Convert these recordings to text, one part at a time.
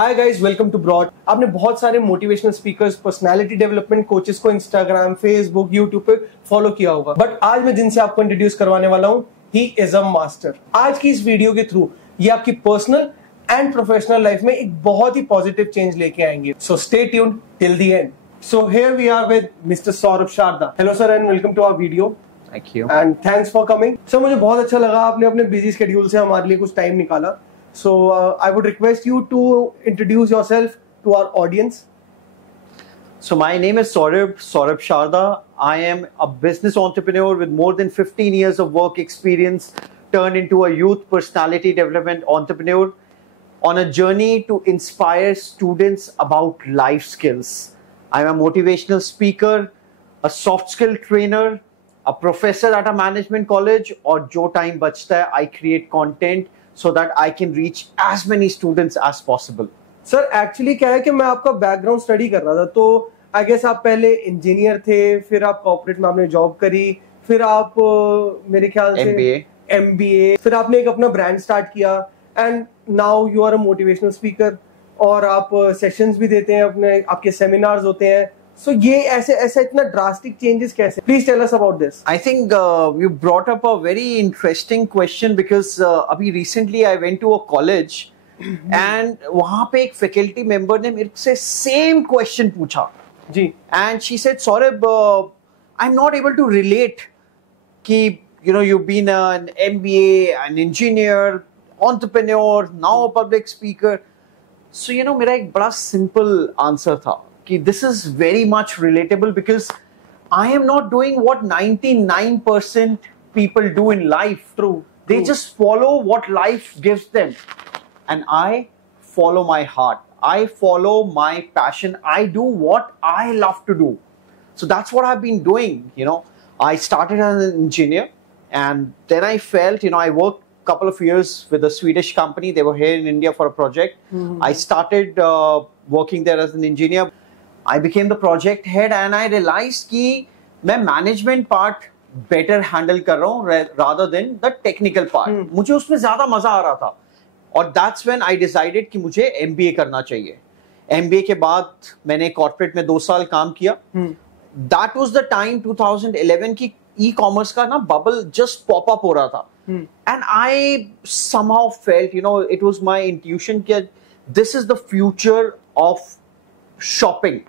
Hi guys, welcome to Broad. आपने बहुत सारे motivational speakers, personality development coaches को इंस्टाग्राम, फेसबुक, यूट्यूब पे फॉलो किया होगा, बट आज मैं जिनसे आपको इंट्रोड्यूस करवाने वाला हूँ, ही इज अ मास्टर। आज की इस वीडियो के थ्रू ये आपकी पर्सनल एंड प्रोफेशनल लाइफ में एक बहुत ही पॉजिटिव चेंज लेके आएंगे। So stay tuned till the end. So here we are with Mr. Saurabh Sharda. Hello sir and welcome to our video. Thank you. And thanks for coming. Sir, मुझे बहुत अच्छा लगा आपने अपने busy schedule से हमारे लिए कुछ time निकाला. So I would request you to introduce yourself to our audience. So my name is Saurabh Sharda. I am a business entrepreneur with more than 15 years of work experience, turned into a youth personality development entrepreneur on a journey to inspire students about life skills. I'm a motivational speaker, a soft skill trainer, a professor at a management college, और जो time बचता है I create content so that I can reach as many students as possible. Sir, actually क्या है कि मैं आपका background study कर रहा था, तो I guess आप पहले इंजीनियर थे, फिर आप कॉर्पोरेट में आपने जॉब करी, फिर आप मेरे ख्याल से MBA, फिर आपने एक अपना ब्रांड स्टार्ट किया and now you are a motivational speaker और आप सेशंस भी देते हैं, अपने आपके सेमिनार्स होते हैं। सो ये ऐसे इतना ड्रास्टिक चेंजेस कैसे? Please tell us about this. I think you brought up a very interesting question because अभी recently I went to a college and वहाँ पे एक faculty member ने मेरे से same question पूछा जी, and she said, Saurabh, I'm not able to relate कि you've been an MBA, an engineer, entrepreneur, now a public speaker. So मेरा एक बड़ा simple answer था कि this is very much relatable because I am not doing what 99% people do in life. True. They just follow what life gives them. And I follow my heart. I follow my passion. I do what I love to do. So that's what I've been doing. I started as an engineer and then I felt, I worked couple of years with a Swedish company. They were here in India for a project. I started working there as an engineer. I became the project head and I realized कि मैं management part better handle कर रहा हूँ rather than the technical part. मुझे उसमें ज़्यादा मजा आ रहा था और that's when I decided कि मुझे MBA करना चाहिए. MBA के बाद मैंने corporate में 2 साल काम किया. That was the time 2011 की e-commerce का ना bubble just pop up हो रहा था. And I somehow felt, it was my intuition that this is the future of shopping.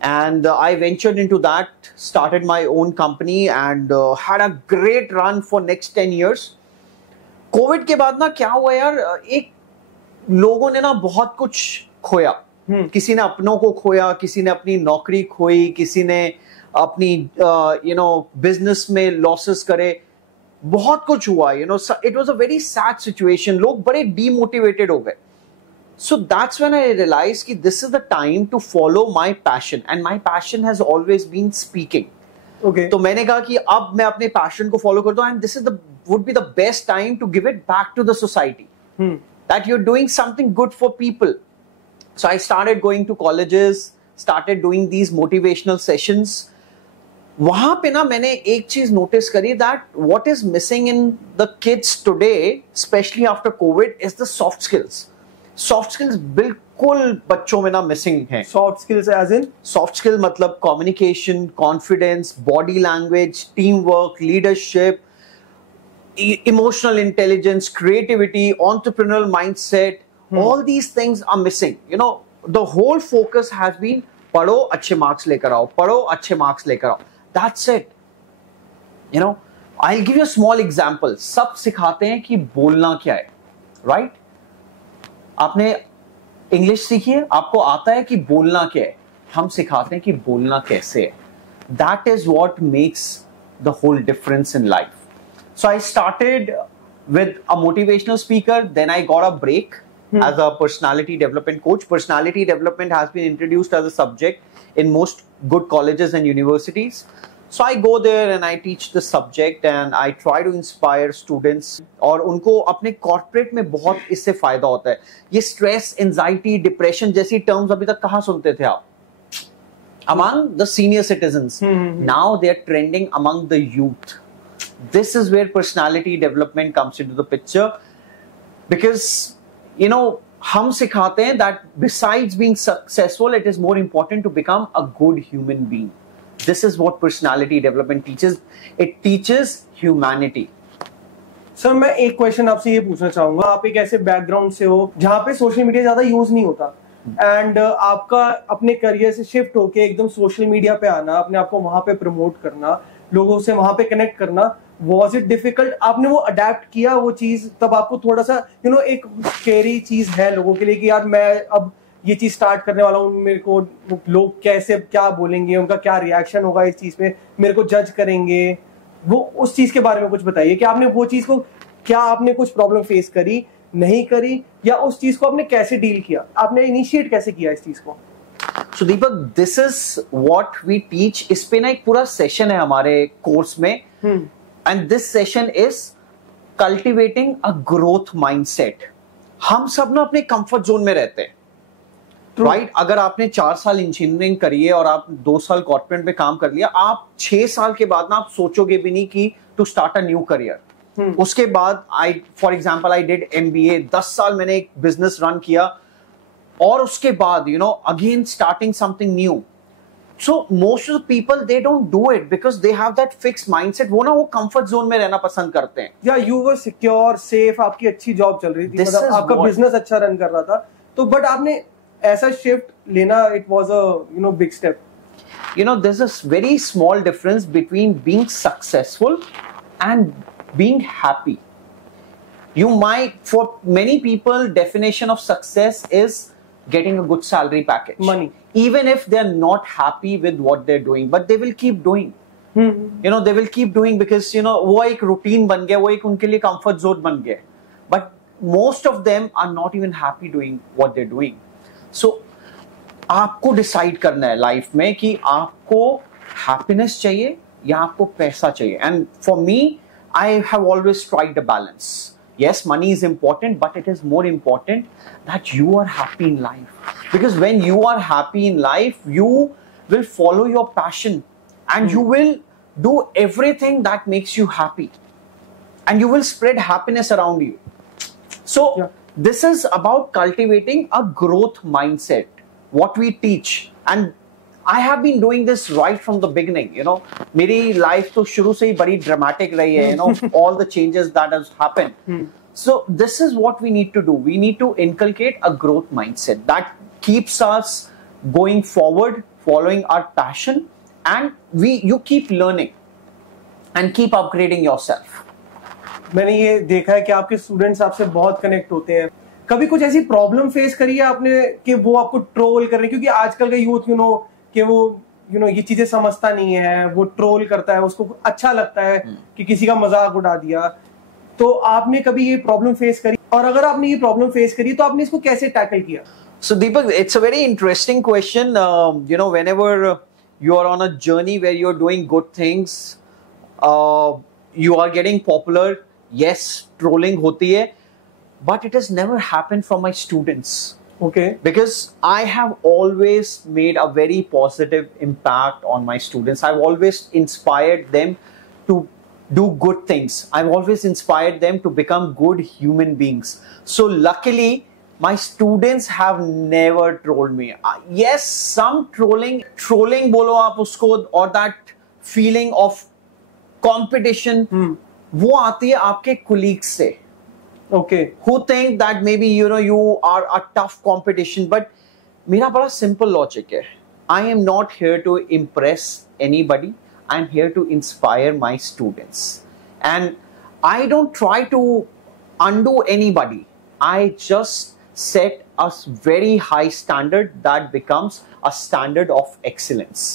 And I ventured into that, started my own company and had a great run for next 10 years. COVID के बाद ना क्या हुआ यार, एक लोगों ने ना बहुत कुछ खोया. किसी ने अपनों को खोया, किसी ने अपनी नौकरी खोई, किसी ने अपनी बिजनेस में लॉसेस करे. बहुत कुछ हुआ, it was a very sad situation. लोग बड़े demotivated हो गए. So that's when I realized कि this is the time to follow my passion and my passion has always been speaking. Okay. तो मैंने कहा कि अब मैं अपने passion को follow करता हूँ and this is would be the best time to give it back to the society. That you're doing something good for people. So I started going to colleges, started doing these motivational sessions. वहां पे ना मैंने एक चीज notice करी that what is missing in the kids today, especially after COVID, is the soft skills. Soft skills बिल्कुल बच्चों में ना मिसिंग है. Soft skills as in? Soft skill मतलब communication, confidence, body language, teamwork, leadership, emotional intelligence, creativity, entrepreneurial mindset. All these things are missing. The whole focus has been पढ़ो अच्छे marks लेकर आओ, पढ़ो अच्छे मार्क्स लेकर आओ. That's it. I'll give you a small example. सब सिखाते हैं कि बोलना क्या है, right? आपने इंग्लिश सीखी है, आपको आता है कि बोलना क्या है. हम सिखाते हैं कि बोलना कैसे है. That is what makes the whole difference in life. So I started with a motivational speaker, then I got a break as a personality development coach. Personality development has been introduced as a subject in most good colleges and universities. So I go there and I teach the subject and I try to inspire students. और उनको अपने corporate में बहुत इससे फायदा होता है. ये stress, anxiety, depression जैसी terms अभी तक कहाँ सुनते थे आप? Among the senior citizens. Now they are trending among the youth. This is where personality development comes into the picture because हम सिखाते हैं that besides being successful, it is more important to become a good human being. This is what personality development teaches. It teaches humanity. Sir मैं एक question आपसे ये पूछना चाहूंगा, आप एक ऐसे बैकग्राउंड से हो जहाँ पे सोशल मीडिया ज्यादा यूज नहीं होता एंड आपका अपने करियर से शिफ्ट होके एकदम सोशल मीडिया पे आना, अपने आप को वहां पे प्रमोट करना, लोगों से वहां पे कनेक्ट करना, वॉज इट डिफिकल्ट? आपने वो अडेप्ट किया वो चीज? तब आपको थोड़ा सा एक स्कैरी चीज है लोगों के लिए कि यार मैं अब ये चीज स्टार्ट करने वाला हूँ, मेरे को लोग कैसे क्या बोलेंगे, उनका क्या रिएक्शन होगा इस चीज पे, मेरे को जज करेंगे, वो उस चीज के बारे में कुछ बताइए कि आपने वो चीज को, क्या आपने कुछ प्रॉब्लम फेस करी, नहीं करी, या उस चीज को आपने कैसे डील किया, आपने इनिशिएट कैसे किया इस चीज को? So Deepak, this is what we teach. इस पे ना एक पूरा सेशन है हमारे कोर्स में, and this session is cultivating a growth mindset. हम सब ना अपने कंफर्ट जोन में रहते हैं, राइट? अगर आपने 4 साल इंजीनियरिंग करी है और आप 2 साल कॉर्पोरेट में काम कर लिया, आप 6 साल के बाद ना आप सोचोगे भी नहीं कि to start a new career. उसके बाद for example I did MBA, 10 साल मैंने एक बिजनेस रन किया, और उसके बाद again starting something new. So most of the people they don't do it because they have that fixed mindset. वो कंफर्ट जोन में रहना पसंद करते हैं। या यू वर सिक्योर, सेफ, आपकी अच्छी जॉब चल रही थी, मतलब आपका बिजनेस अच्छा रन कर रहा था, तो बट आपने ऐसा शिफ्ट लेना, it was a big step. There's a very small difference between being successful and being happy. You might, for many people, definition of success is getting a good salary package, money, even if they're not happy with what they're doing, but they will keep doing. They will keep doing because वो एक routine बन गया, वो एक उनके लिए comfort zone बन गया, but most of them are not even happy doing what they're doing. So आपको डिसाइड करना है लाइफ में कि आपको हैप्पीनेस चाहिए या आपको पैसा चाहिए। And for me, I have always tried the balance. Yes, money is important, but it is more important that you are happy in life. Because when you are happy in life, you will follow your passion and you will do everything that makes you happy. And you will spread happiness around you. So, this is about cultivating a growth mindset. What we teach. And I have been doing this right from the beginning. मेरी life तो शुरू से ही बड़ी dramatic रही है. All the changes that has happened. So this is what we need to do. We need to inculcate a growth mindset that keeps us going forward, following our passion, and you keep learning and keep upgrading yourself. मैंने ये देखा है कि आपके students आपसे बहुत connect होते हैं। कभी कुछ ऐसी प्रॉब्लम फेस करी है आपने कि वो आपको ट्रोल कर रहे हैं? क्योंकि आजकल का यूथ कि वो ये चीजें समझता नहीं है, वो ट्रोल करता है, उसको अच्छा लगता है कि किसी का मजाक उड़ा दिया। तो आपने कभी ये प्रॉब्लम फेस करी, और अगर आपने ये प्रॉब्लम फेस करी तो आपने इसको कैसे टैकल किया? So Deepak, it's a very interesting question. Whenever you are on a journey where you're doing good things, you are getting popular, yes, trolling होती है, but it has never happened from my students. Okay. Because I have always made a very positive impact on my students. I've always inspired them to do good things. I've always inspired them to become good human beings. So luckily, my students have never trolled me. Yes, some trolling बोलो आप उसको, or that feeling of competition, वो आती है आपके colleagues से. Okay. Who think that maybe you are a tough competition, but मेरा बड़ा simple logic है. I am not here to impress anybody. I am here to inspire my students, and I don't try to undo anybody. I just set a very high standard that becomes a standard of excellence.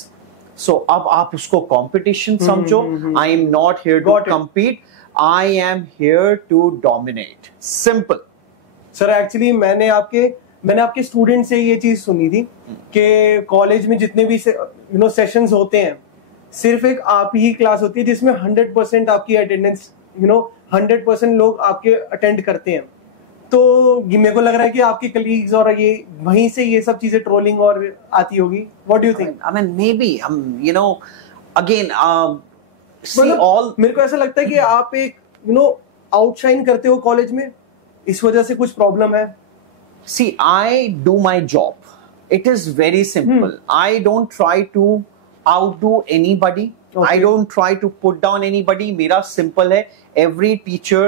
So अब आप उसको competition समझो. I am not here to compete. I am here to dominate. Simple. Sir, actually मैंने आपके student से ये चीज सुनी थी कि कॉलेज में जितने भी सेशंस होते हैं, सिर्फ एक आप ही क्लास होती है जिसमें 100% आपकी अटेंडेंस 100% लोग आपके अटेंड करते हैं। तो ये मेरे को लग रहा है कि आपके कलीग्स और ये वहीं से ये सब चीजें ट्रोलिंग और आती होगी। What do you think? I mean maybe again मेरे को ऐसा लगता है कि आप एक आउटशाइन करते हो कॉलेज में, इस वजह से कुछ प्रॉब्लम है। See, I do my job. It is very simple. I don't try to outdo anybody. Okay. I don't try to put down anybody. मेरा simple है. Every teacher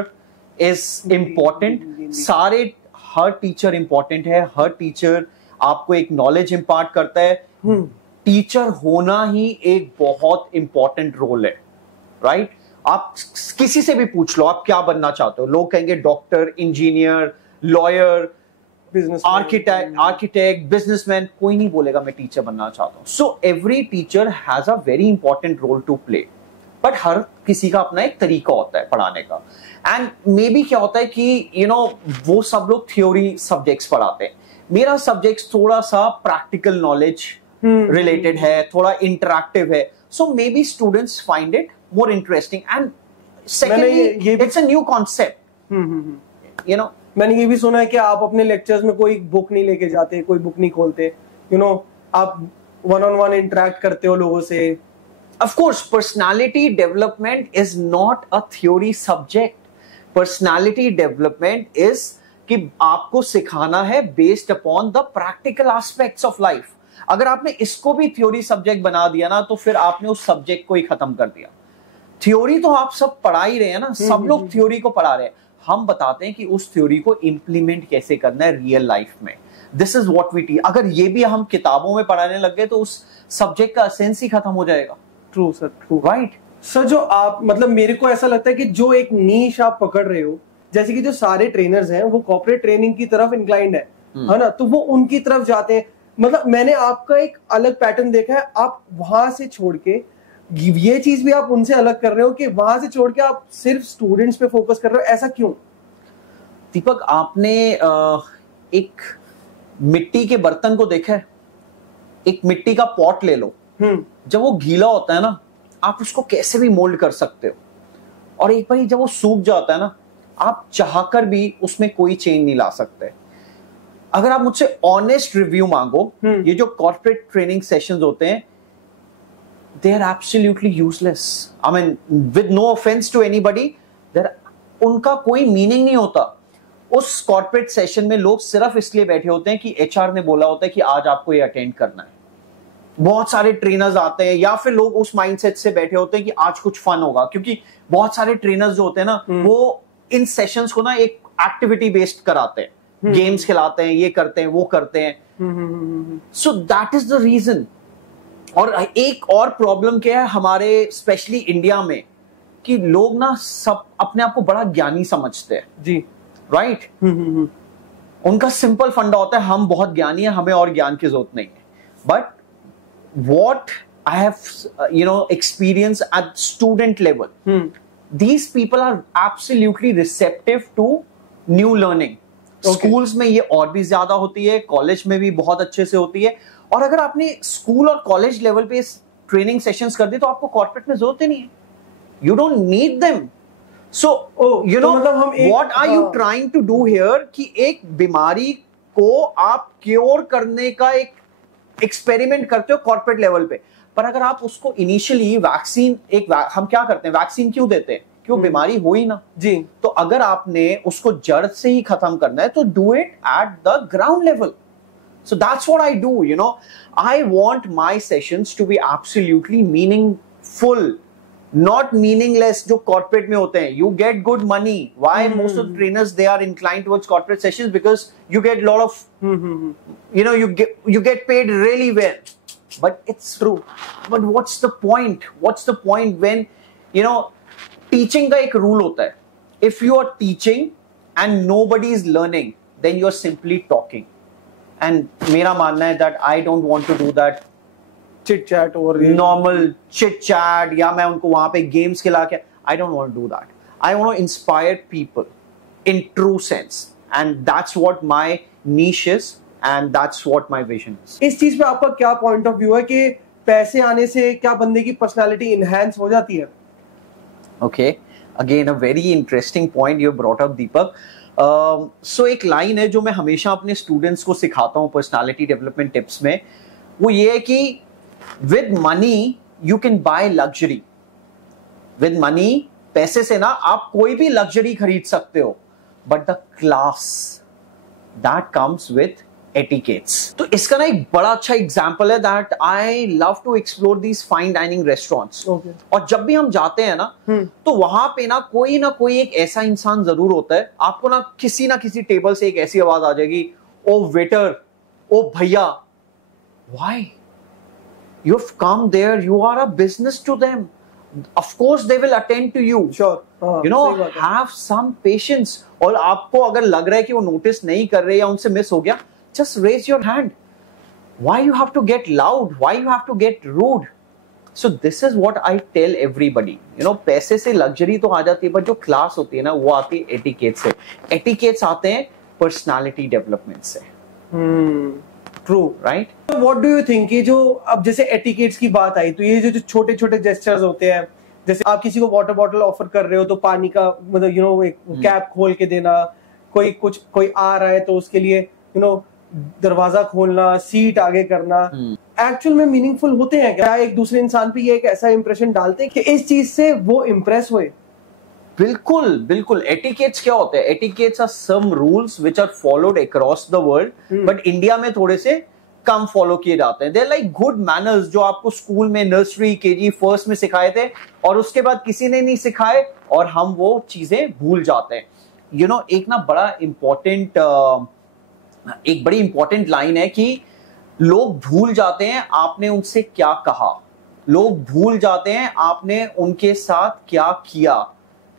is important. सारे हर teacher important है. हर teacher आपको एक knowledge impart करता है. Teacher होना ही एक बहुत important role है, right? आप किसी से भी पूछ लो आप क्या बनना चाहते हो. लोग कहेंगे doctor, engineer, lawyer, architect, businessman. कोई नहीं बोलेगा मैं टीचर बनना चाहता हूं. So every teacher has a very important role to play, but हर किसी का अपना एक तरीका होता है पढ़ाने का. एंड मे बी क्या होता है कि वो सब लोग थ्योरी सब्जेक्ट्स पढ़ाते हैं. मेरा सब्जेक्ट थोड़ा सा प्रैक्टिकल नॉलेज रिलेटेड है, थोड़ा इंटरैक्टिव है. So maybe students find it more interesting. And secondly it's a new concept. मैंने ये भी सुना है कि आप अपने लेक्चर्स में कोई बुक नहीं लेके जाते, कोई बुक नहीं खोलते. आप वन ऑन वन इंटरेक्ट करते हो लोगों से. Of course, personality development is not a theory subject. Personality development is कि आपको सिखाना है based upon the practical aspects of life. अगर आपने इसको भी थ्योरी सब्जेक्ट बना दिया ना, तो फिर आपने उस सब्जेक्ट को ही खत्म कर दिया. थ्योरी तो आप सब पढ़ा ही रहे हैं ना, सब लोग थ्योरी को पढ़ा रहे हैं. हम बताते हैं कि उस थ्योरी को इंप्लीमेंट कैसे करना है रियल लाइफ में. This is what we teach. अगर ये भी हम किताबों में पढ़ाने लग गए तो उस सब्जेक्ट का एसेंस ही खत्म हो जाएगा. True sir, true. Right sir, जो आप मतलब मेरे को ऐसा लगता है कि जो एक नीश आप पकड़ रहे हो, जैसे कि जो सारे ट्रेनर्स हैं वो कॉर्पोरेट ट्रेनिंग की तरफ इंक्लाइंड है ना, तो वो उनकी तरफ जाते हैं. मतलब मैंने आपका एक अलग पैटर्न देखा है. आप वहां से छोड़ के ये चीज भी आप उनसे अलग कर रहे हो कि वहां से छोड़ के आप सिर्फ स्टूडेंट्स पे फोकस कर रहे हो. ऐसा क्यों? दीपक, आपने एक मिट्टी के बर्तन को देखा है? एक मिट्टी का पॉट ले लो. जब वो गीला होता है ना, आप उसको कैसे भी मोल्ड कर सकते हो. और एक बार जब वो सूख जाता है ना, आप चाहकर भी उसमें कोई चेंज नहीं ला सकते. अगर आप मुझसे ऑनेस्ट रिव्यू मांगो, ये जो कॉर्पोरेट ट्रेनिंग सेशंस होते हैं, they are absolutely useless. I mean, with no offense to anybody, उनका कोई मीनिंग नहीं होता. उस कॉर्पोरेट सेशन में लोग सिर्फ इसलिए बैठे होते हैं कि एचआर ने बोला होता है कि आज आपको ये अटेंड करना है. बहुत सारे ट्रेनर्स आते हैं, या फिर लोग उस माइंडसेट से बैठे होते हैं कि आज कुछ फन होगा, क्योंकि बहुत सारे ट्रेनर्स जो होते हैं ना, वो इन सेशंस को ना एक एक्टिविटी बेस्ड कराते हैं. गेम्स खिलाते हैं, ये करते हैं, वो करते हैं. So that is the reason. और एक और प्रॉब्लम क्या है हमारे स्पेशली इंडिया में, कि लोग ना सब अपने आप को बड़ा ज्ञानी समझते हैं. जी, राइट. उनका सिंपल फंडा होता है, हम बहुत ज्ञानी हैं, हमें और ज्ञान की जरूरत नहीं है. But what I have experience eight student level, these people are absolutely receptive to new learning. Schools में ये और भी ज्यादा होती है, कॉलेज में भी बहुत अच्छे से होती है. और अगर आपने स्कूल और कॉलेज लेवल पे ट्रेनिंग सेशंस कर दी तो आपको कॉर्पोरेट में जरूरत ही नहीं है. You don't need them. So you know what are you trying to do here, कि एक बीमारी को आप क्योर करने का एक एक्सपेरिमेंट करते हो कॉर्पोरेट लेवल पे. पर अगर आप उसको इनिशियली वैक्सीन, हम क्या करते हैं, वैक्सीन क्यों देते हैं? क्यों? बीमारी हो ही ना. जी. तो अगर आपने उसको जड़ से ही खत्म करना है तो do it at the ground level. So that's what I do, I want my sessions to be absolutely meaningful, not meaningless जो corporate में होते हैं. You get good money. Why most of the trainers, they are inclined towards corporate sessions? Because you get a lot of, you get paid really well. But it's true. But what's the point? What's the point when, teaching का एक rule होता है. If you are teaching and nobody is learning, then you are simply talking. And मेरा मानना है that I don't want to do that chit chat or normal chit chat, या मैं उनको वहां पे गेम्स खिला के, I don't want to do that. I want to inspire people in true sense, and that's what my niche is, and that's what my vision is. इस चीज पे आपका क्या पॉइंट ऑफ व्यू है कि पैसे आने से क्या बंदे की पर्सनालिटी इनहैंस हो जाती है? Okay, again a very interesting point you brought up, Deepak. सो एक लाइन है जो मैं हमेशा अपने स्टूडेंट्स को सिखाता हूँ पर्सनालिटी डेवलपमेंट टिप्स में. वो ये है कि with money you can buy luxury. With money, पैसे से ना आप कोई भी लग्जरी खरीद सकते हो, but the class, that comes with etiquettes. तो इसका ना एक बड़ा अच्छा एग्जाम्पल है that I love to explore these fine dining restaurants. Okay. और जब भी हम जाते हैं ना तो वहां पे ना कोई एक ऐसा इंसान जरूर होता है, आपको ना किसी टेबल से एक ऐसी आवाज आ जाएगी, ओ वेटर, ओ भैया, why? You've come there, you are a business to them. Of course they will attend to you. Sure. You know, have some patience. और आपको अगर लग रहा है कि वो नोटिस नहीं कर रहे या उनसे मिस हो गया, just raise your hand. Why you have to get loud? Why you have to get rude? So this is what I tell everybody. You know, पैसे से लग्जरी तो आ जाती है, but जो क्लास होती है ना वो आती है एटिकेट से. एटिकेट्स आते हैं पर्सनालिटी डेवलपमेंट से. True, right? तो व्हाट डू यू थिंक, ये जो अब जैसे एटिकेट्स की बात आई, तो ये जो छोटे छोटे जेस्चर्स होते हैं, जैसे आप किसी को वाटर बॉटल ऑफर कर रहे हो तो पानी का मतलब यू नो एक कैप खोल के देना, कोई आ रहा है तो उसके लिए यू नो दरवाजा खोलना, सीट आगे करना, एक्चुअल में मीनिंगफुल होते हैं क्या? एक दूसरे इंसान पे ये एक ऐसा इंप्रेशन डालते हैं कि इस चीज से वो इम्प्रेस हुए? बिल्कुल बिल्कुल. एटिकेट्स क्या होते हैं? Etiquettes are some rules which are followed across the world, but India में थोड़े से कम फॉलो किए जाते हैं. They are like good manners जो आपको स्कूल में नर्सरी, केजी, फर्स्ट में सिखाए थे और उसके बाद किसी ने नहीं सिखाए और हम वो चीजें भूल जाते हैं. यू नो, एक ना एक बड़ी इंपॉर्टेंट लाइन है कि लोग भूल जाते हैं आपने उनसे क्या कहा, लोग भूल जाते हैं आपने उनके साथ क्या किया,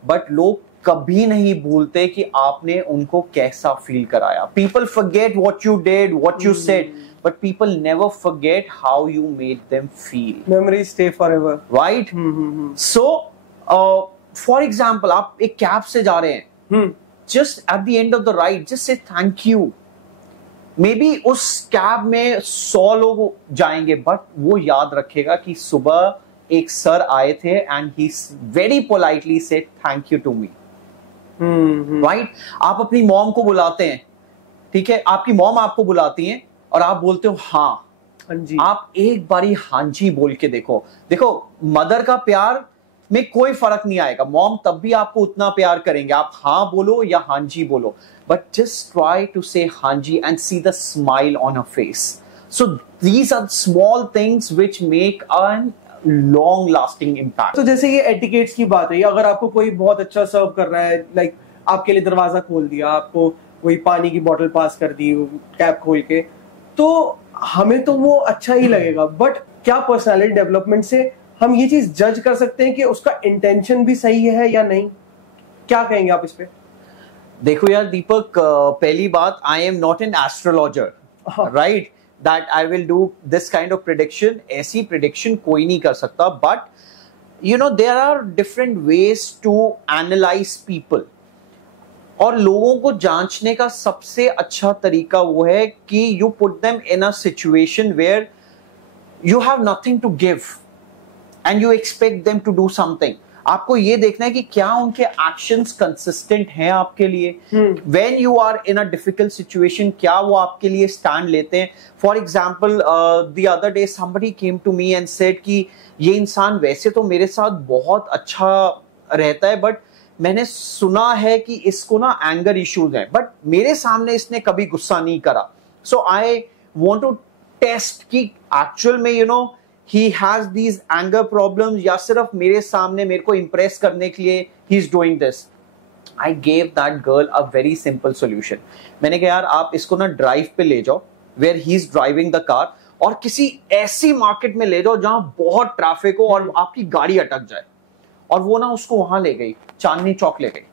बट लोग कभी नहीं भूलते कि आपने उनको कैसा फील कराया. People forget what you did, what you said, but people never forget how you made them feel. Memories stay forever, right? So for example, आप एक कैब से जा रहे हैं, just at the end of the ride just say thank you. May be उस cab में 100 लोग जाएंगे, बट वो याद रखेगा कि सुबह एक सर आए थे and he very politely said thank you to me. Right? आप अपनी मॉम को बुलाते हैं, ठीक है, आपकी मॉम आपको बुलाती है और आप बोलते हो हाँ जी. आप एक बारी हाँ जी बोल के देखो मदर का प्यार में कोई फर्क नहीं आएगा. मॉम तब भी आपको उतना प्यार करेंगे, आप हाँ बोलो या हाँ जी बोलो, but just try to say हाँ जी and see the smile on her face. So these are small things which make an long lasting impact. तो जैसे ये एटिकेट्स की बात है, अगर आपको कोई बहुत अच्छा सर्व कर रहा है, लाइक आपके लिए दरवाजा खोल दिया, आपको वही पानी की बोतल पास कर दी कैप खोल के, तो हमें तो वो अच्छा ही लगेगा. बट क्या पर्सनालिटी डेवलपमेंट से हम ये चीज जज कर सकते हैं कि उसका इंटेंशन भी सही है या नहीं? क्या कहेंगे आप इस पे? देखो यार दीपक, पहली बात, I am not an astrologer, right, that I will do this kind of prediction. ऐसी prediction कोई नहीं कर सकता. But you know, there are different ways to analyze people. और लोगों को जांचने का सबसे अच्छा तरीका वो है कि you put them in a situation where you have nothing to give and you expect them to do something. आपको ये देखना है कि क्या उनके एक्शंस कंसिस्टेंट हैं आपके लिए. When you are in a difficult situation, क्या वो आपके लिए स्टैंड लेते हैं. For example, the other day somebody came to me and said कि ये इंसान वैसे तो मेरे साथ बहुत अच्छा रहता है, बट मैंने सुना है कि इसको ना एंगर इश्यूज हैं, बट मेरे सामने इसने कभी गुस्सा नहीं करा. सो आई वांट टू टेस्ट कि एक्चुअल में you know he has these anger problems या सिर्फ मेरे सामने मेरे को impress करने के लिए he is doing this. I gave that girl a very simple solution. मैंने कहा यार आप इसको ना ड्राइव पे ले जाओ where he is driving the car, और किसी ऐसी मार्केट में ले जाओ जहां बहुत ट्रैफिक हो और आपकी गाड़ी अटक जाए, और वो ना उसको वहां ले गई, चांदनी चौक ले गई.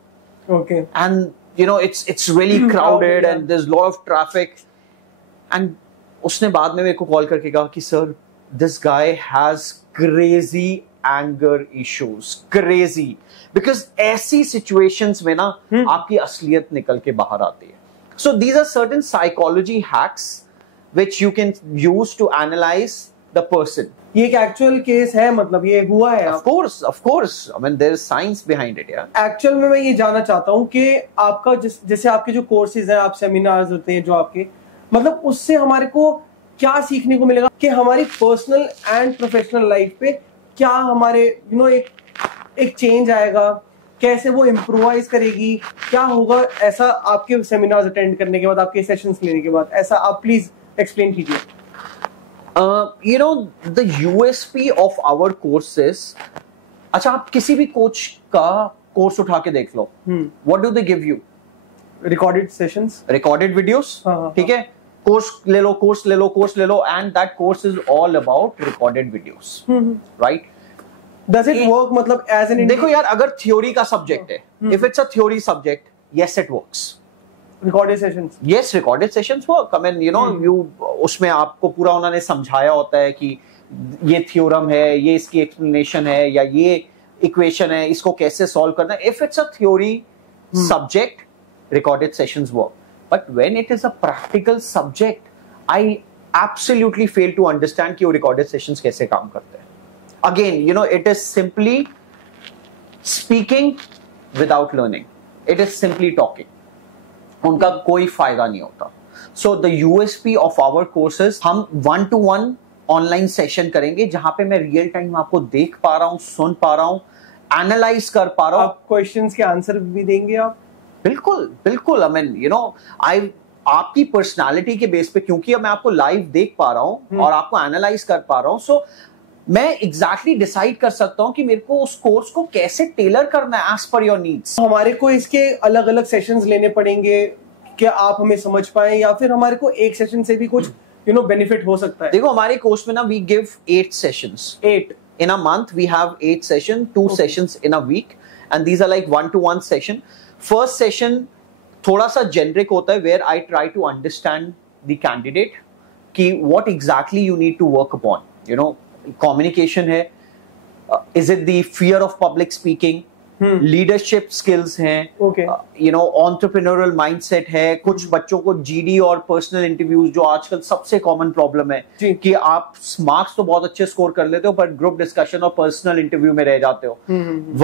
Okay. And you know it's really crowded and there's lot of traffic. And उसने बाद में मेरे को कॉल करके कहा कि sir, this guy has crazy anger issues, crazy, because ऐसी situations में ना आपकी असलियत निकल के बाहर आती है. So these are certain psychology hacks which you can use to analyze the person. ये एक एक्चुअल केस है, मतलब ये हुआ है? Of course. I mean there is science behind it. Yeah. Actual में मैं ये जानना चाहता हूँ कि आपका जैसे आपके जो कोर्सेज हैं, आप सेमिनार्स होते हैं जो आपके, मतलब उससे हमारे को क्या सीखने को मिलेगा कि हमारी पर्सनल एंड प्रोफेशनल लाइफ पे क्या हमारे एक चेंज आएगा? कैसे वो इम्प्रोवाइज करेगी, क्या होगा ऐसा आपके सेमिनार्स अटेंड करने के बाद, आपके सेशंस लेने के बाद, ऐसा आप प्लीज एक्सप्लेन कीजिए। You know, the USP of our courses, अच्छा आप किसी भी कोच का कोर्स उठा के देख लो, what do they give you? Recorded sessions, recorded videos, ठीक है, कोर्स ले लो, and that course is all about recorded videos, right? Does it work, मतलब as an देखो यार, अगर थ्योरी का सब्जेक्ट है, if it's a theory subject, yes it works. Recorded sessions, yes, recorded sessions work. I mean, you know, उसमें आपको पूरा उन्होंने समझाया होता है कि ये थ्योरम है, ये इसकी एक्सप्लेनेशन है, या ये इक्वेशन है, इसको कैसे सॉल्व करना है. If it's a theory subject, recorded sessions work. But when it is a practical subject, I absolutely fail to understand कि वो recorded sessions कैसे काम करते हैं. Again, you know, it is simply speaking without learning. It is simply talking. उनका कोई फायदा नहीं होता. So the USP of our courses, हम 1-to-1 ऑनलाइन सेशन करेंगे जहां पे मैं रियल टाइम आपको देख पा रहा हूं, सुन पा रहा हूं, एनालाइज कर पा रहा हूं. आप क्वेश्चंस के आंसर भी देंगे आप? बिल्कुल. I mean, you know, आपकी पर्सनालिटी के बेस पे, क्योंकि अब मैं आपको लाइव देख पा रहा हूं और आपको एनालाइज कर पा रहा हूं, सो मैं एग्जैक्टली डिसाइड कर सकता हूं कि मेरे को उस कोर्स को कैसे टेलर करना है एज पर योर नीड्स. हमारे को इसके अलग अलग सेशंस लेने पड़ेंगे कि आप हमें समझ पाए, या फिर हमारे को एक सेशन से भी कुछ बेनिफिट हो सकता है? देखो हमारे कोर्स में ना we give 8 sessions. 8 in a month. We have 8 sessions, 2 sessions in a week, and these are like 1-to-1 session. First session थोड़ा सा generic होता है, where I try to understand the candidate कि what exactly you need to work upon. You know, communication है, is it the fear of public speaking, leadership skills हैं, you know, entrepreneurial mindset है. कुछ बच्चों को GD और personal interviews, जो आजकल सबसे कॉमन प्रॉब्लम है कि आप मार्क्स तो बहुत अच्छे स्कोर कर लेते हो पर ग्रुप डिस्कशन और पर्सनल इंटरव्यू में रह जाते हो,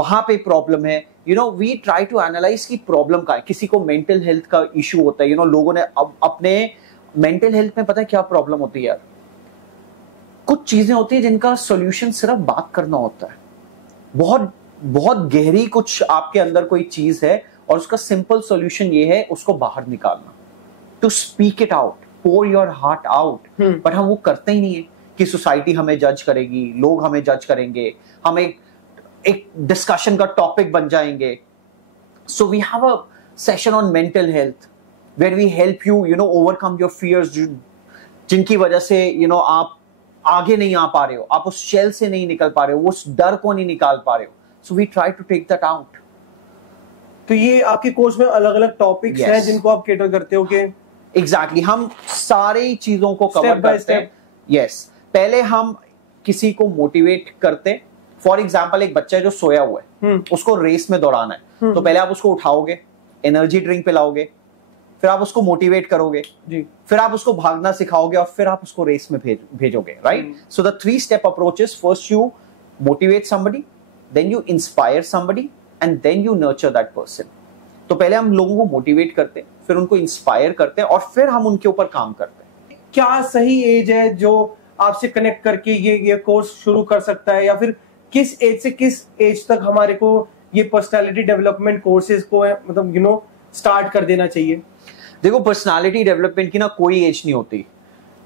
वहां पे प्रॉब्लम है. You know, we try to analyse की प्रॉब्लम का है. किसी को मेंटल हेल्थ का इशू होता है. यू नो, लोगों ने अब अपने मेंटल हेल्थ में पता है क्या प्रॉब्लम होती है यार, कुछ चीजें होती है जिनका सॉल्यूशन सिर्फ बात करना होता है. बहुत बहुत गहरी कुछ आपके अंदर कोई चीज है और उसका सिंपल सॉल्यूशन ये है उसको बाहर निकालना, to speak it out, pour your heart out. पर हम वो करते ही नहीं है कि सोसाइटी हमें जज करेगी, लोग हमें जज करेंगे, हम एक डिस्कशन का टॉपिक बन जाएंगे. So we have a session on mental health where we help you, you know, overcome your fears, जिनकी वजह से यू नो आप आगे नहीं आ पा रहे हो, आप उस शेल से नहीं निकल पा रहे हो, उस डर को नहीं निकाल पा रहे हो. So we try to take that out. तो ये आपके कोर्स में अलग अलग टॉपिक्स हैं जिनको आप केटर करते हो कि एग्जैक्टली हम सारी चीजों को कवर करते हैं. यस, पहले हम किसी को मोटिवेट करते हैं. फॉर एग्जांपल, एक बच्चा जो सोया हुआ है उसको रेस में दौड़ाना है, तो पहले आप उसको उठाओगे, एनर्जी ड्रिंक पिलाओगे, फिर आप उसको मोटिवेट करोगे जी, फिर आप उसको भागना सिखाओगे और फिर आप उसको रेस में भेजोगे. Right? So the 3-step approach is, first you motivate somebody, then you inspire somebody, and then you nurture that person. तो पहले हम लोगों को मोटिवेट करते हैं, फिर उनको इंस्पायर करते हैं और फिर हम उनके ऊपर काम करते हैं. क्या सही एज है जो आपसे कनेक्ट करके ये कोर्स शुरू कर सकता है, या फिर किस एज से किस एज तक हमारे को ये पर्सनालिटी डेवलपमेंट कोर्सेज को मतलब यू नो स्टार्ट कर देना चाहिए? देखो, पर्सनालिटी डेवलपमेंट की ना कोई एज नहीं होती.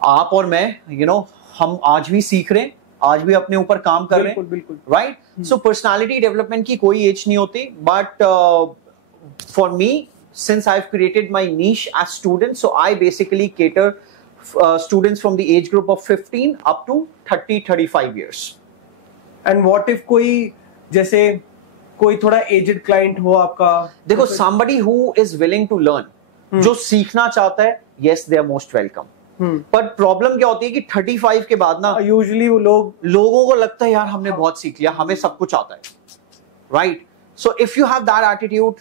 आप और मैं, यू नो, हम आज भी सीख रहे हैं, आज भी अपने ऊपर काम कर रहे हैं. बिल्कुल. राइट? सो पर्सनालिटी डेवलपमेंट की कोई एज नहीं होती. But for me, since I have created my niche as student, so I basically cater students from the age group of 15 up to 30-35 years. And what if कोई, जैसे कोई थोड़ा aged client हो आपका? देखो, somebody who is willing to learn, जो सीखना चाहता है, yes, they are most welcome. पर प्रॉब्लम क्या होती है कि 35 के बाद ना यूजुअली वो लोगों को लगता है यार हमने बहुत सीख लिया, हमें सब कुछ आता है. Right? So if you have that attitude,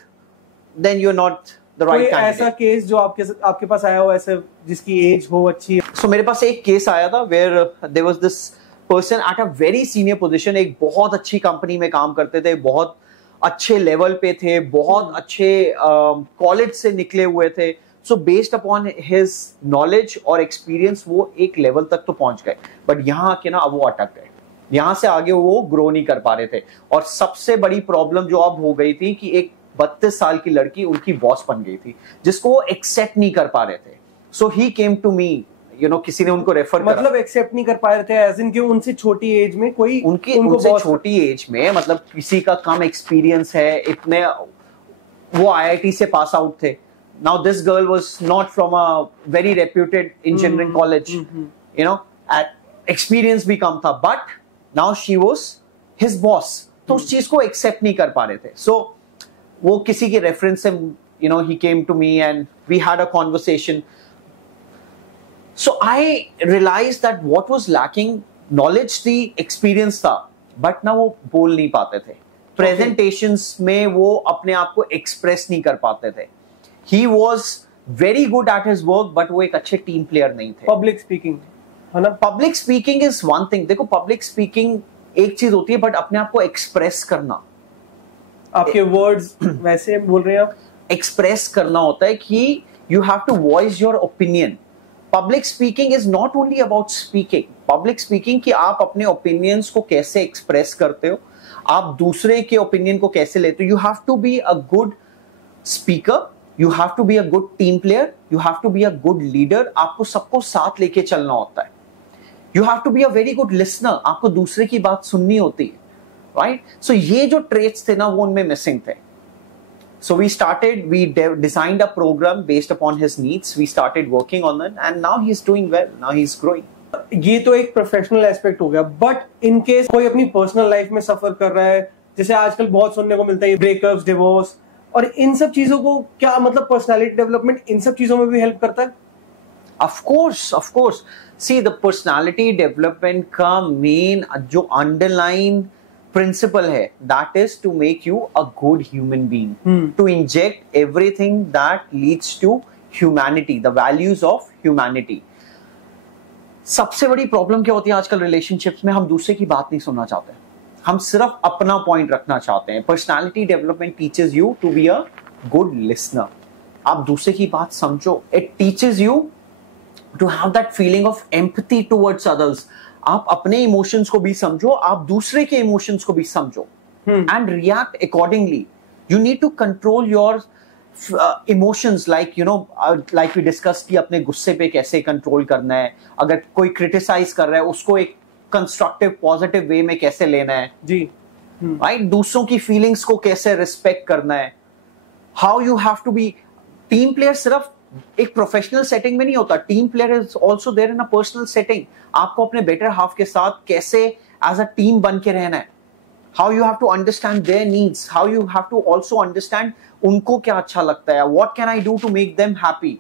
then you are not the right candidate. ऐसा केस जो आपके पास आया हो, ऐसे जिसकी एज हो अच्छी? सो मेरे पास एक केस आया था where there was this person at a very senior position, एक बहुत अच्छी कंपनी में काम करते थे, बहुत अच्छे लेवल पे थे, बहुत अच्छे कॉलेज से निकले हुए थे. So based upon his knowledge और एक्सपीरियंस वो एक लेवल तक तो पहुंच गए, बट यहाँ आके ना अब वो अटक गए. यहाँ से आगे वो ग्रो नहीं कर पा रहे थे। और सबसे बड़ी प्रॉब्लम जो अब हो गई थी कि एक 32 साल की लड़की उनकी बॉस बन गई थी, जिसको वो एक्सेप्ट नहीं कर पा रहे थे। सो ही केम टू मी, किसी ने उनको रेफर करा। मतलब एक्सेप्ट नहीं कर पा रहे थे एज इन कि उनसे छोटी एज में कोई उनसे छोटी एज में, मतलब किसी का कम एक्सपीरियंस है, इतने वो आईआईटी से पास आउट थे। Now this girl was not from a very reputed engineering college, experience भी कम था, but now she was his boss. तो उस चीज को एक्सेप्ट नहीं कर पा रहे थे। सो वो किसी के रेफरेंस से he came to me and we had a conversation. So I realized that what was lacking, knowledge थी, experience था, but ना वो बोल नहीं पाते थे। Presentations में वो अपने आप को express नहीं कर पाते थे। He was very good at his work, but वो एक अच्छे team player नहीं थे। Public speaking, है ना? Public speaking is one thing। देखो public speaking एक चीज होती है, but अपने आप को express करना, आपके वर्ड्स वैसे बोल रहे हैं आप, एक्सप्रेस करना होता है कि you have to voice your opinion. Public speaking is not only about speaking. Public speaking कि आप अपने ओपिनियंस को कैसे एक्सप्रेस करते हो, आप दूसरे के ओपिनियन को कैसे लेते हो। You have to be a good speaker, you have to be a good team player, you have to be a good leader. आपको सबको साथ लेके चलना होता है। You have to be a very good listener, आपको दूसरे की बात सुननी होती है, राइट? सो ये जो ट्रेट्स थे ना, वो उनमें मिसिंग थे। So we designed a program based upon his needs. We started working on it and now he's doing well. Now he's growing. ये तो एक प्रोफेशनल एस्पेक्ट हो गया, बट इन केस कोई अपनी पर्सनल लाइफ में सफर कर रहा है, जैसे आजकल बहुत सुनने को मिलता है ब्रेकअप्स, डिवोर्स, और इन सब चीजों को क्या मतलब पर्सनालिटी डेवलपमेंट इन सब चीजों में भी हेल्प करता है? Of course. See, the personality development का main जो underline principle है, that is to make you a good human being, to inject everything that leads to humanity, the values of humanity. सबसे बड़ी प्रॉब्लम क्या होती है आजकल रिलेशनशिप्स में, हम दूसरे की बात नहीं सुनना चाहते, हम सिर्फ अपना पॉइंट रखना चाहते हैं। Personality development teaches you to be a good listener. आप दूसरे की बात समझो। It teaches you to have that feeling of empathy towards others. आप अपने इमोशंस को भी समझो, आप दूसरे के इमोशंस को भी समझो, and react accordingly. You need to control your emotions, like like we discuss कि अपने गुस्से पे कैसे कंट्रोल करना है। अगर कोई क्रिटिसाइज कर रहा है, उसको एक कंस्ट्रक्टिव पॉजिटिव वे में कैसे लेना है जी, राइट? दूसरों की फीलिंग्स को कैसे रिस्पेक्ट करना है। How you have to be team player. सिर्फ एक प्रोफेशनल सेटिंग में नहीं होता, team player is also there in a personal setting. आपको अपने बेटर हाफ के साथ कैसे एज अ टीम बन के रहना है। How you have to understand their needs, how you have to also understand उनको क्या अच्छा लगता है, what can I do to make them happy.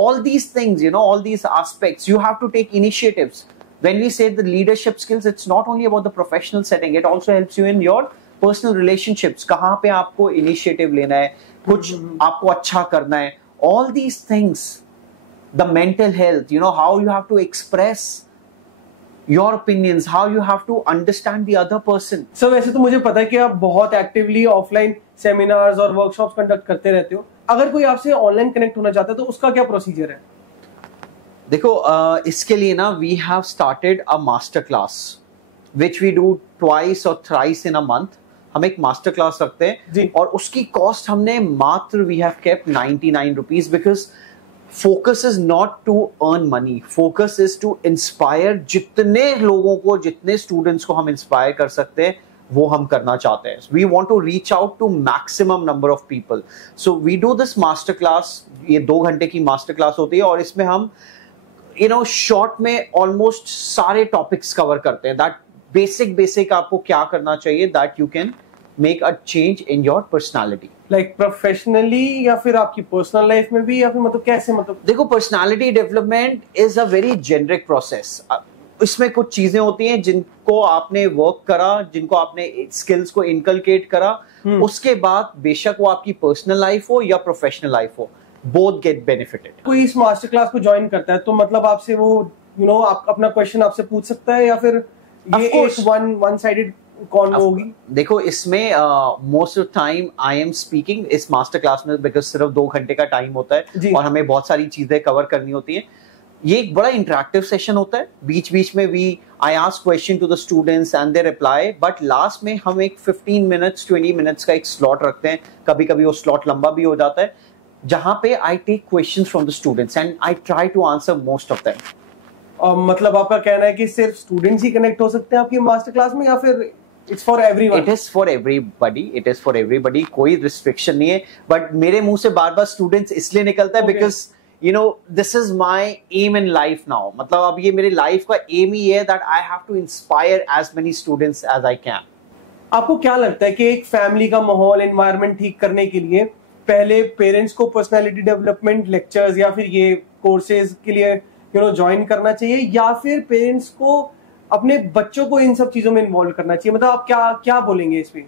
All these things, all these aspects, you have to take initiatives. When we say the leadership skills, it's not only about the professional setting, it also helps you in your personal relationships. कहाँ पे आपको initiative लेना है, कुछ आपको अच्छा करना है, all these things, the mental health, how you have to express your opinions, how you have to understand the other person. So वैसे तो मुझे पता है कि आप बहुत एक्टिवली ऑफलाइन सेमिनार्स और वर्कशॉप्स कंडक्ट करते रहते हो। अगर कोई आपसे ऑनलाइन कनेक्ट होना चाहता है तो उसका क्या प्रोसीजर है? देखो, इसके लिए ना we have started a master class which we do twice और थ्राइस इन अ मंथ। हम एक मास्टर क्लास रखते हैं और उसकी कॉस्ट हमने मात्र we have kept 99 rupees, because focus is not to earn money, focus is to inspire. जितने लोगों को, जितने स्टूडेंट्स को हम इंस्पायर कर सकते हैं वो हम करना चाहते हैं। We want to reach out to maximum number of people. So we do this master class. ये 2 घंटे की मास्टर क्लास होती है और इसमें हम शॉर्ट में ऑलमोस्ट सारे टॉपिक्स कवर करते हैं। दैट बेसिक आपको क्या करना चाहिए, that you can make a change in your personality, like professionally या फिर आपकी पर्सनल लाइफ में भी, या फिर मतलब कैसे? मतलब देखो, personality development is a very generic process. इसमें कुछ चीजें होती हैं जिनको आपने वर्क करा, जिनको आपने स्किल्स को इनकलकेट करा, उसके बाद बेशक वो आपकी पर्सनल लाइफ हो या प्रोफेशनल लाइफ हो, both get benefited. कोई इस मास्टर क्लास को ज्वाइन करता है तो मतलब आपसे वो आप अपना क्वेश्चन आपसे पूछ सकता है, या फिर ये एक वन साइडेड कॉन्वो होगी? देखो, इसमें most of time I am speaking इस मास्टर क्लास में, बिकॉज सिर्फ 2 घंटे का टाइम होता है और हमें बहुत सारी चीजें कवर करनी होती हैं। ये एक बड़ा इंटरेक्टिव सेशन होता है, बीच बीच में I ask question to the students and they reply, but last में हम एक 15 मिनट्स 20 मिनट्स का एक स्लॉट रखते हैं, कभी कभी वो स्लॉट लंबा भी हो जाता है, जहां पे I take questions from the students and I try to answer most of them. मतलब आपका कहना है कि सिर्फ स्टूडेंट्स ही कनेक्ट हो सकते हैं आपकी मास्टर क्लास में, या फिर it's for everyone? It is for everybody, it is for everybody, कोई रिस्ट्रिक्शन नहीं है। बट मेरे मुंह से बार बार स्टूडेंट्स इसलिए निकलता है because you know this is my aim in life now, मतलब अब ये मेरे लाइफ का एम ही है that I have to inspire as many students as I can। आपको क्या लगता है कि एक फैमिली का माहौल, एनवायरनमेंट ठीक करने के लिए पहले पेरेंट्स को पर्सनालिटी डेवलपमेंट लेक्चर्स या फिर ये कोर्सेज के लिए ज्वाइन करना चाहिए, या फिर पेरेंट्स को अपने बच्चों को इन सब चीजों में इन्वॉल्व करना चाहिए? मतलब आप क्या क्या बोलेंगे इस पे?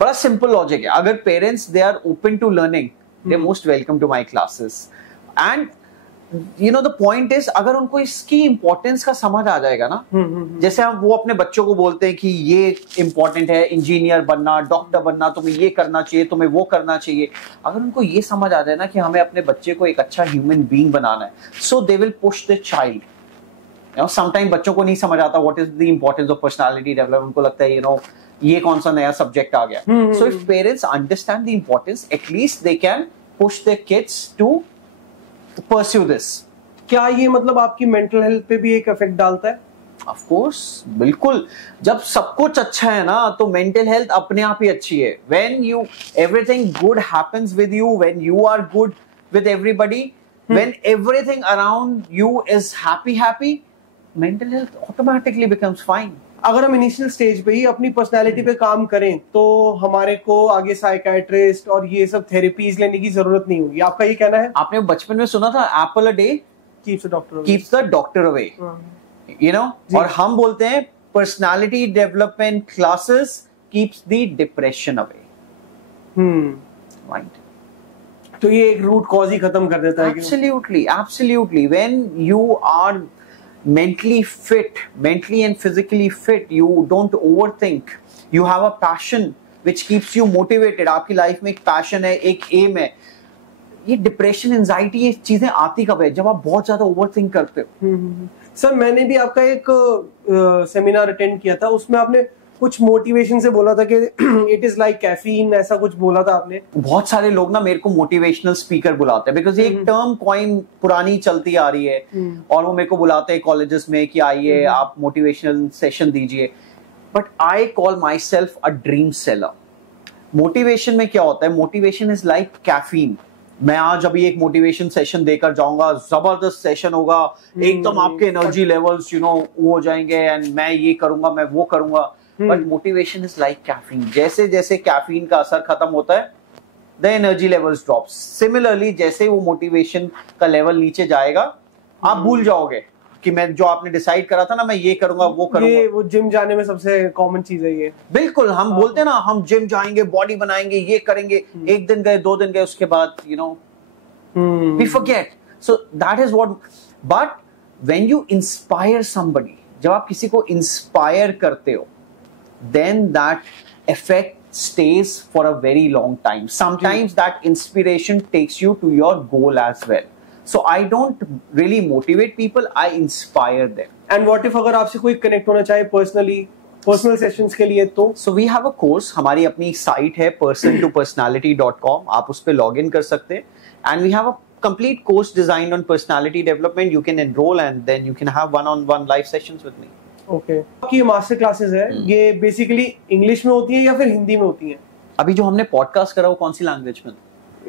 बड़ा सिंपल लॉजिक है, अगर parents they are open to learning, they most welcome to my classes. And you know the point is, अगर उनको इसकी इंपॉर्टेंस का समझ आ जाएगा ना, जैसे हम वो अपने बच्चों को बोलते हैं कि ये इंपॉर्टेंट है, इंजीनियर बनना, डॉक्टर बनना, तुम्हें ये करना चाहिए, तुम्हें वो करना चाहिए, अगर उनको ये समझ आ जाए ना कि हमें अपने बच्चे को एक अच्छा ह्यूमन बीइंग बनाना है, so they will push the child. Sometime बच्चों को नहीं समझ आता what is the importance of personality development, उनको लगता है ये कौन सा नया सब्जेक्ट आ गया। So if parents understand the importance, at least they can push their kids to pursue this। क्या ये मतलब आपकी मेंटल हेल्थ पे भी एक इफेक्ट डालता है? ऑफ कोर्स, बिल्कुल। जब सब कुछ अच्छा है ना तो मेंटल हेल्थ अपने आप ही अच्छी है। when you everything good happens with you, when you are good with everybody, when everything around you is happy, mental health automatically becomes fine। अगर हम इनिशियल स्टेज पे ही अपनी पर्सनालिटी पे काम करें तो हमारे को आगे साइकियाट्रिस्ट और ये सब थेरेपीज लेने की जरूरत नहीं होगी, आपका ये कहना है? आपने बचपन में सुना था Apple a day keeps the doctor away, you know, और हम बोलते हैं personality development classes keeps the depression away. Right, तो ये एक रूट कॉज ही खत्म कर देता है। Absolutely, absolutely. When you are mentally fit, mentally and physically fit, you don't overthink, you have a passion which keeps you motivated, आपकी life में एक पैशन है, एक एम है। ये डिप्रेशन, एंजाइटी, ये चीजें आती कब है? जब आप बहुत ज्यादा ओवरथिंक करते हो। सर, मैंने भी आपका एक सेमिनार अटेंड किया था, उसमें आपने कुछ मोटिवेशन से बोला था कि इट इज लाइक कैफीन, ऐसा कुछ बोला था आपने। बहुत सारे लोग ना मेरे को मोटिवेशनल स्पीकर बुलाते हैं, बिकॉज ये एक टर्म कॉइन पुरानी चलती आ रही है, और वो मेरे को बुलाते हैं कॉलेजेस में कि आइए आप मोटिवेशनल सेशन दीजिए। But I call my self a dream seller. Motivation में क्या होता है? Motivation is like caffeine. मैं आज अभी एक मोटिवेशन सेशन देकर जाऊंगा, जबरदस्त सेशन होगा, एकदम आपके एनर्जी लेवल्स वो हो जाएंगे, एंड मैं ये करूंगा, मैं वो करूंगा। But motivation is like caffeine. जैसे जैसे कैफीन का असर खत्म होता है, the energy levels drops. Similarly, जैसे वो मोटिवेशन का लेवल नीचे जाएगा, आप भूल जाओगे कि मैं जो आपने डिसाइड करा था ना, मैं ये करूंगा, वो करूंगा। ये वो जिम जाने में सबसे कॉमन चीज है ये। बिल्कुल, हम बोलते हैं ना, हम जिम जाएंगे, बॉडी बनाएंगे, ये करेंगे, एक दिन गए, 2 दिन गए, उसके बाद we forget। So that is what। But when you inspire somebody, जब आप किसी को इंस्पायर करते हो, then that effect stays for a very long time। Sometimes that inspiration takes you to your goal as well। So I don't really motivate people, I inspire them। And what if अगर आपसे कोई connect होना चाहे personally, personal sessions के लिए, तो so we have a course, हमारी अपनी साइट है person2personality.com, आप उस पे लॉग इन कर सकते हैं, and we have a complete course designed on personality development। You can enroll and then you can have one-on-one live sessions with me। Okay. आपकी मास्टर क्लासेस है, ये बेसिकली इंग्लिश में होती है या फिर हिंदी में होती है? अभी जो हमने पॉडकास्ट करा वो कौन सी लैंग्वेज में?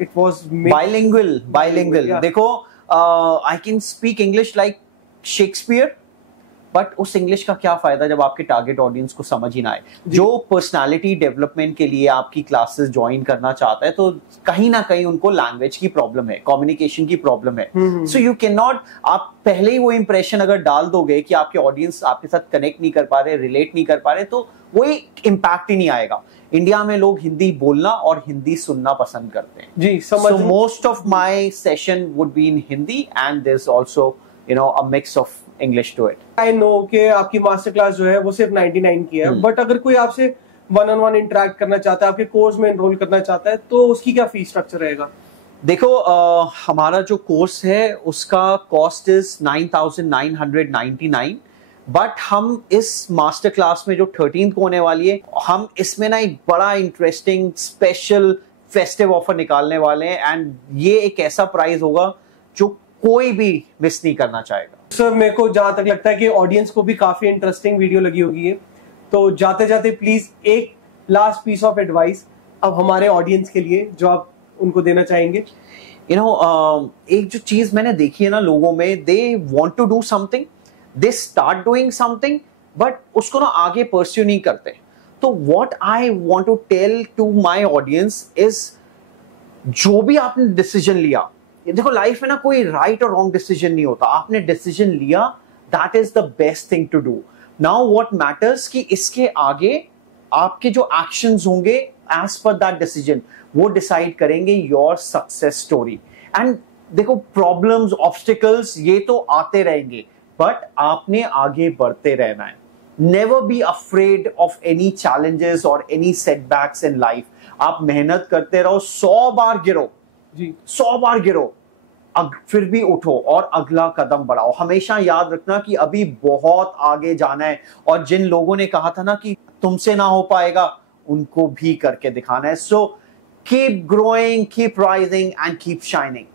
It was bilingual. देखो, I can speak English like Shakespeare, but उस इंग्लिश का क्या फायदा जब आपके टारगेट ऑडियंस को समझ ही ना आए। जो पर्सनालिटी डेवलपमेंट के लिए आपकी क्लासेस ज्वाइन करना चाहता है, तो कहीं ना कहीं उनको लैंग्वेज की प्रॉब्लम है, कम्युनिकेशन की प्रॉब्लम है। सो यू कैन नॉट, आप पहले ही वो इंप्रेशन अगर डाल दोगे कि आपके ऑडियंस आपके साथ कनेक्ट नहीं कर पा रहे, रिलेट नहीं कर पा रहे, तो वो एक इम्पैक्ट ही नहीं आएगा। इंडिया में लोग हिंदी बोलना और हिंदी सुनना पसंद करते हैं जी, समझ। So most of my session would be in Hindi, and there's also a mix of English to it। I know कि आपकी मास्टर क्लास जो है वो सिर्फ 99 की है, बट अगर कोई आपसे 1-on-1 इंटरेक्ट करना चाहता है, आपके कोर्स में एनरोल करना चाहता है, तो उसकी क्या फीस स्ट्रक्चर रहेगा? देखो हमारा जो कोर्स है उसका कॉस्ट इज 9,999, बट हम इस मास्टर क्लास में जो 13th को होने वाली है, हम इसमें ना एक बड़ा इंटरेस्टिंग स्पेशल फेस्टिव ऑफर निकालने वाले हैं, एंड ये एक ऐसा प्राइस होगा जो कोई भी मिस नहीं करना चाहेगा। सर मेरे को जहां तक लगता है कि ऑडियंस को भी काफी इंटरेस्टिंग वीडियो लगी होगी है, तो जाते जाते प्लीज एक लास्ट पीस ऑफ एडवाइस अब हमारे ऑडियंस के लिए जो आप उनको देना चाहेंगे। यू नो एक जो चीज मैंने देखी है ना लोगों में, they want to do something, they start doing something, but उसको ना आगे परस्यू नहीं करते। तो what I want to tell to my audience is, जो भी आपने डिसीजन लिया, देखो लाइफ में ना कोई राइट और रॉन्ग डिसीजन नहीं होता, आपने डिसीजन लिया, that is the best thing to do. Now what matters कि इसके आगे आपके जो एक्शंस होंगे एज पर दैट डिसीजन, वो डिसाइड करेंगे योर सक्सेस स्टोरी। एंड देखो प्रॉब्लम्स, ऑब्स्टिकल्स ये तो आते रहेंगे, बट आपने आगे बढ़ते रहना है। Never be afraid of any challenges और एनी सेटबैक्स इन लाइफ। आप मेहनत करते रहो, 100 बार गिरो जी, 100 बार गिरो, फिर भी उठो और अगला कदम बढ़ाओ। हमेशा याद रखना कि अभी बहुत आगे जाना है, और जिन लोगों ने कहा था ना कि तुमसे ना हो पाएगा, उनको भी करके दिखाना है। So keep growing, keep rising and keep shining.